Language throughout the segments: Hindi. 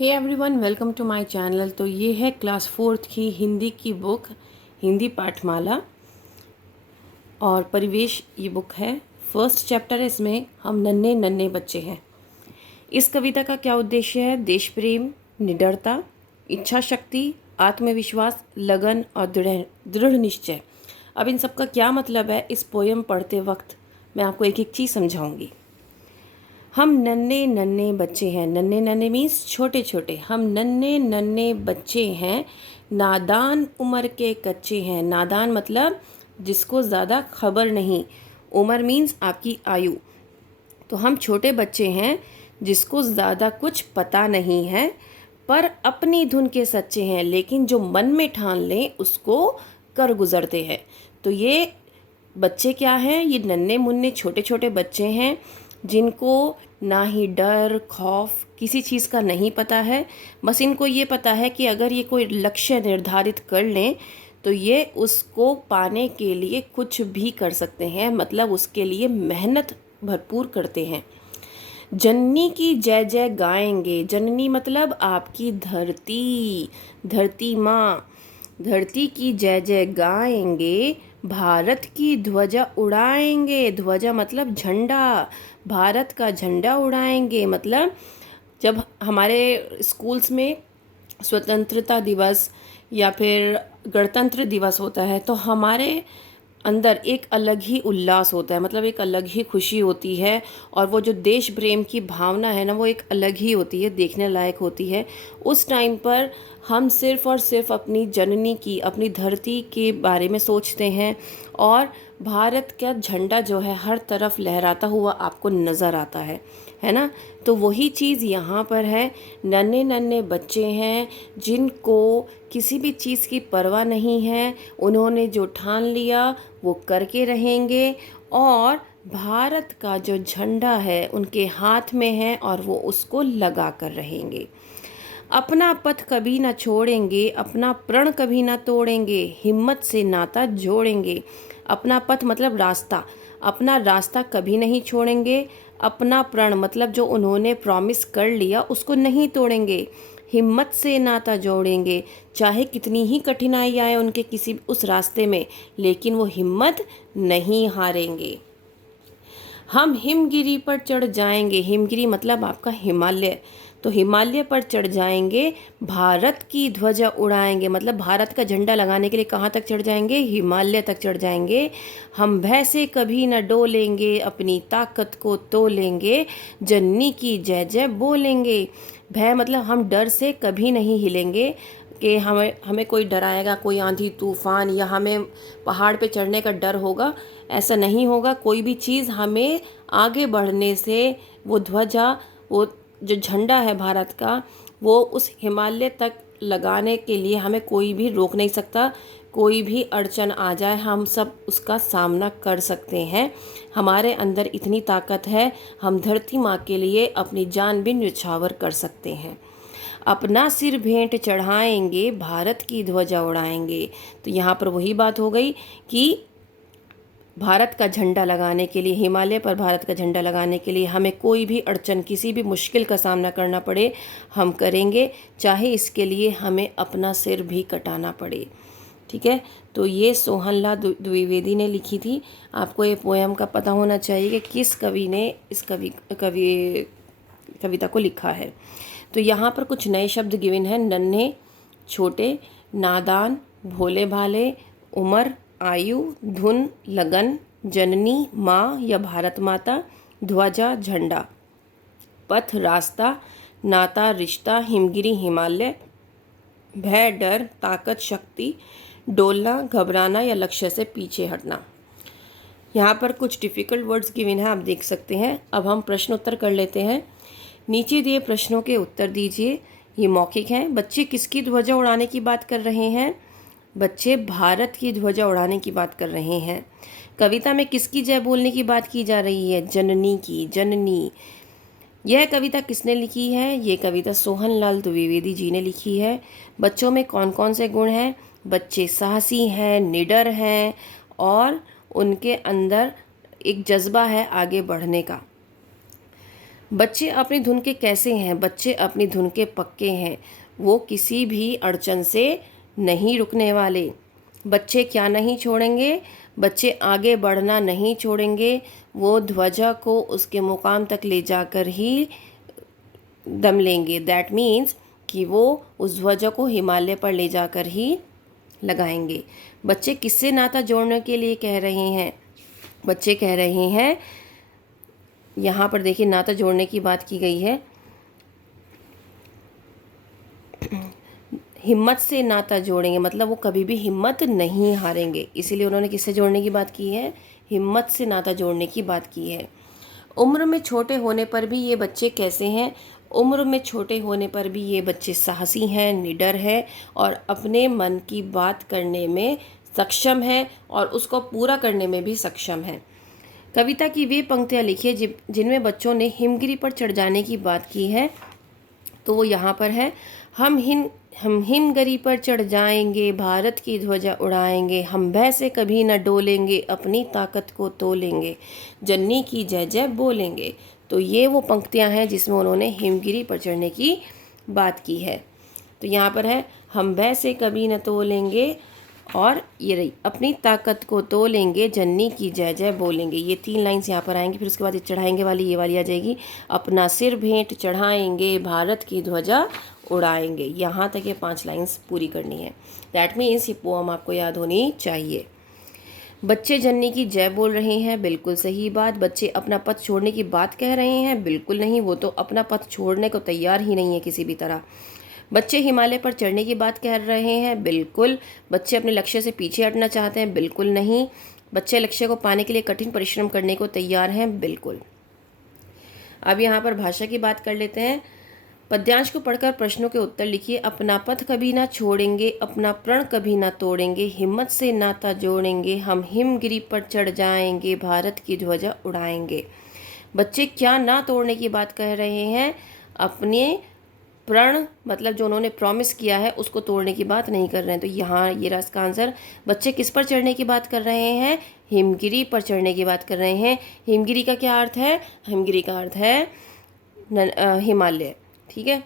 Hey everyone, welcome to my channel. तो ये है क्लास 4th की हिंदी की बुक, हिंदी पाठमाला और परिवेश। ये बुक है, फर्स्ट चैप्टर है। इसमें हम नन्हे नन्हे बच्चे हैं। इस कविता का क्या उद्देश्य है? देश प्रेम, निडरता, इच्छा शक्ति, आत्मविश्वास, लगन और दृढ़ दृढ़ निश्चय। अब इन सब का क्या मतलब है, इस पोयम पढ़ते वक्त मैं आपको एक एक चीज़ समझाऊंगी। हम नन्हे नन्हे बच्चे हैं। नन्हे नन्हे मीन्स छोटे छोटे। हम नन्हे नन्हे बच्चे हैं, नादान उम्र के कच्चे हैं। नादान मतलब जिसको ज़्यादा खबर नहीं। उम्र मीन्स आपकी आयु। तो हम छोटे बच्चे हैं जिसको ज़्यादा कुछ पता नहीं है, पर अपनी धुन के सच्चे हैं। लेकिन जो मन में ठान लें उसको कर गुजरते हैं। तो ये बच्चे क्या हैं? ये नन्हे मुन्ने छोटे छोटे बच्चे हैं जिनको ना ही डर खौफ किसी चीज़ का नहीं पता है। बस इनको ये पता है कि अगर ये कोई लक्ष्य निर्धारित कर लें तो ये उसको पाने के लिए कुछ भी कर सकते हैं, मतलब उसके लिए मेहनत भरपूर करते हैं। जननी की जय जय गाएंगे। जननी मतलब आपकी धरती, धरती माँ। धरती की जय जय गाएंगे, भारत की ध्वजा उड़ाएंगे। ध्वजा मतलब झंडा। भारत का झंडा उड़ाएंगे मतलब जब हमारे स्कूल्स में स्वतंत्रता दिवस या फिर गणतंत्र दिवस होता है तो हमारे अंदर एक अलग ही उल्लास होता है, मतलब एक अलग ही खुशी होती है। और वो जो देश प्रेम की भावना है ना, वो एक अलग ही होती है, देखने लायक होती है। उस टाइम पर हम सिर्फ़ और सिर्फ अपनी जननी की, अपनी धरती के बारे में सोचते हैं और भारत का झंडा जो है हर तरफ लहराता हुआ आपको नज़र आता है ना। तो वही चीज़ यहाँ पर है। नन्हे नन्हे बच्चे हैं जिनको किसी भी चीज़ की परवाह नहीं है। उन्होंने जो ठान लिया वो करके रहेंगे और भारत का जो झंडा है उनके हाथ में है और वो उसको लगा कर रहेंगे। अपना पथ कभी ना छोड़ेंगे, अपना प्रण कभी ना तोड़ेंगे, हिम्मत से नाता जोड़ेंगे। अपना पथ मतलब रास्ता, अपना रास्ता कभी नहीं छोड़ेंगे। अपना प्रण मतलब जो उन्होंने प्रॉमिस कर लिया उसको नहीं तोड़ेंगे। हिम्मत से नाता जोड़ेंगे, चाहे कितनी ही कठिनाई आए उनके किसी उस रास्ते में, लेकिन वो हिम्मत नहीं हारेंगे। हम हिमगिरी पर चढ़ जाएंगे। हिमगिरी मतलब आपका हिमालय। तो हिमालय पर चढ़ जाएंगे, भारत की ध्वजा उड़ाएंगे, मतलब भारत का झंडा लगाने के लिए कहाँ तक चढ़ जाएंगे? हिमालय तक चढ़ जाएंगे। हम भय से कभी न डोलेंगे, अपनी ताकत को तोलेंगे, जननी की जय जय बोलेंगे। भय मतलब हम डर से कभी नहीं हिलेंगे कि हमें हमें कोई डराएगा, कोई आंधी तूफान या हमें पहाड़ पे चढ़ने का डर होगा, ऐसा नहीं होगा। कोई भी चीज़ हमें आगे बढ़ने से, वो ध्वजा, वो जो झंडा है भारत का, वो उस हिमालय तक लगाने के लिए हमें कोई भी रोक नहीं सकता। कोई भी अड़चन आ जाए हम सब उसका सामना कर सकते हैं। हमारे अंदर इतनी ताकत है, हम धरती माँ के लिए अपनी जान भी न्यौछावर कर सकते हैं। अपना सिर भेंट चढ़ाएंगे, भारत की ध्वजा उड़ाएंगे। तो यहाँ पर वही बात हो गई कि भारत का झंडा लगाने के लिए, हिमालय पर भारत का झंडा लगाने के लिए हमें कोई भी अड़चन, किसी भी मुश्किल का सामना करना पड़े, हम करेंगे, चाहे इसके लिए हमें अपना सिर भी कटाना पड़े। ठीक है। तो ये सोहनलाल द्विवेदी ने लिखी थी। आपको ये पोयम का पता होना चाहिए कि किस कवि ने इस कविता को लिखा है। तो यहाँ पर कुछ नए शब्द गिवन हैं। नन्हे, छोटे, नादान, भोले भाले, उम्र, आयु, धुन, लगन, जननी माँ या भारत माता, ध्वजा झंडा, पथ रास्ता, नाता रिश्ता, हिमगिरी हिमालय, भय डर, ताकत शक्ति, डोलना घबराना या लक्ष्य से पीछे हटना। यहाँ पर कुछ डिफ़िकल्ट वर्ड्स गिवन हैं, आप देख सकते हैं। अब हम प्रश्न उत्तर कर लेते हैं। नीचे दिए प्रश्नों के उत्तर दीजिए। ये मौखिक हैं। बच्चे किसकी ध्वजा उड़ाने की बात कर रहे हैं? बच्चे भारत की ध्वजा उड़ाने की बात कर रहे हैं। कविता में किसकी जय बोलने की बात की जा रही है? जननी की, जननी। यह कविता किसने लिखी है? ये कविता सोहनलाल द्विवेदी जी ने लिखी है। बच्चों में कौन कौन से गुण हैं? बच्चे साहसी हैं, निडर हैं और उनके अंदर एक जज्बा है आगे बढ़ने का। बच्चे अपनी धुन के कैसे हैं? बच्चे अपनी धुन के पक्के हैं, वो किसी भी अड़चन से नहीं रुकने वाले। बच्चे क्या नहीं छोड़ेंगे? बच्चे आगे बढ़ना नहीं छोड़ेंगे, वो ध्वजा को उसके मुकाम तक ले जाकर ही दम लेंगे। दैट मीन्स कि वो उस ध्वजा को हिमालय पर ले जाकर ही लगाएंगे। बच्चे किससे नाता जोड़ने के लिए कह रहे हैं? बच्चे कह रहे हैं, यहाँ पर देखिए नाता जोड़ने की बात की गई है, हिम्मत से नाता जोड़ेंगे, मतलब वो कभी भी हिम्मत नहीं हारेंगे। इसीलिए उन्होंने किससे जोड़ने की बात की है? हिम्मत से नाता जोड़ने की बात की है। उम्र में छोटे होने पर भी ये बच्चे कैसे हैं? उम्र में छोटे होने पर भी ये बच्चे साहसी हैं, निडर हैं और अपने मन की बात करने में सक्षम हैं और उसको पूरा करने में भी सक्षम हैं। कविता की वे पंक्तियाँ लिखिए जिनमें बच्चों ने हिमगिरी पर चढ़ जाने की बात की है। तो वो यहाँ पर है, हम हिमगिरी पर चढ़ जाएंगे, भारत की ध्वजा उड़ाएंगे, हम भय से कभी न डोलेंगे, अपनी ताकत को तोलेंगे, जन्नी की जय जय बोलेंगे। तो ये वो पंक्तियाँ हैं जिसमें उन्होंने हिमगिरी पर चढ़ने की बात की है। तो यहाँ पर है, हम भय से कभी न तोलेंगे, और ये रही, अपनी ताकत को तोलेंगे, जन्नी की जय जय बोलेंगे। ये 3 लाइन्स यहाँ पर आएंगी। फिर उसके बाद ये चढ़ाएंगे वाली, ये वाली आ जाएगी, अपना सिर भेंट चढ़ाएंगे, भारत की ध्वजा उड़ाएंगे। यहाँ तक ये 5 लाइन्स पूरी करनी है। दैट मीन्स ये पोम आपको याद होनी चाहिए। बच्चे जन्नी की जय बोल रहे हैं, बिल्कुल सही बात। बच्चे अपना पथ छोड़ने की बात कह रहे हैं, बिल्कुल नहीं, वो तो अपना पथ छोड़ने को तैयार ही नहीं है किसी भी तरह। बच्चे हिमालय पर चढ़ने की बात कह रहे हैं, बिल्कुल। बच्चे अपने लक्ष्य से पीछे हटना चाहते हैं, बिल्कुल नहीं। बच्चे लक्ष्य को पाने के लिए कठिन परिश्रम करने को तैयार हैं, बिल्कुल। अब यहाँ पर भाषा की बात कर लेते हैं। पद्यांश को पढ़कर प्रश्नों के उत्तर लिखिए। अपना पथ कभी ना छोड़ेंगे, अपना प्रण कभी ना तोड़ेंगे, हिम्मत से नाता जोड़ेंगे, हम हिमगिरी पर चढ़ जाएंगे, भारत की ध्वजा उड़ाएंगे। बच्चे क्या ना तोड़ने की बात कह रहे हैं? अपने प्रण, मतलब जो उन्होंने प्रॉमिस किया है उसको तोड़ने की बात नहीं कर रहे हैं। तो यहाँ ये रहा इसका आंसर। बच्चे किस पर चढ़ने की बात कर रहे हैं? हिमगिरी पर चढ़ने की बात कर रहे हैं। हिमगिरी का क्या अर्थ है? हिमगिरी का अर्थ है हिमालय। ठीक है।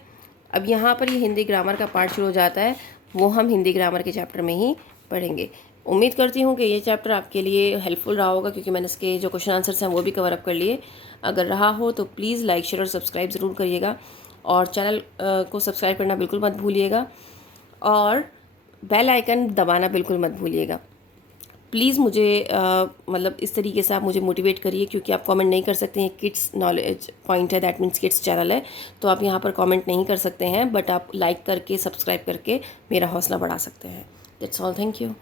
अब यहाँ पर ये हिंदी ग्रामर का पार्ट शुरू हो जाता है, वो हम हिंदी ग्रामर के चैप्टर में ही पढ़ेंगे। उम्मीद करती हूँ कि ये चैप्टर आपके लिए हेल्पफुल रहा होगा, क्योंकि मैंने इसके जो क्वेश्चन आंसर्स हैं वो भी कवर अप कर लिए। अगर रहा हो तो प्लीज़ लाइक, शेयर और सब्सक्राइब ज़रूर करिएगा, और चैनल को सब्सक्राइब करना बिल्कुल मत भूलिएगा, और बेल आइकन दबाना बिल्कुल मत भूलिएगा। प्लीज़ मुझे मतलब इस तरीके से आप मुझे मोटिवेट करिए, क्योंकि आप कमेंट नहीं कर सकते हैं। किड्स नॉलेज पॉइंट है, दैट मीन्स किड्स चैनल है, तो आप यहाँ पर कमेंट नहीं कर सकते हैं, बट आप लाइक करके, सब्सक्राइब करके मेरा हौसला बढ़ा सकते हैं। That's all, thank you.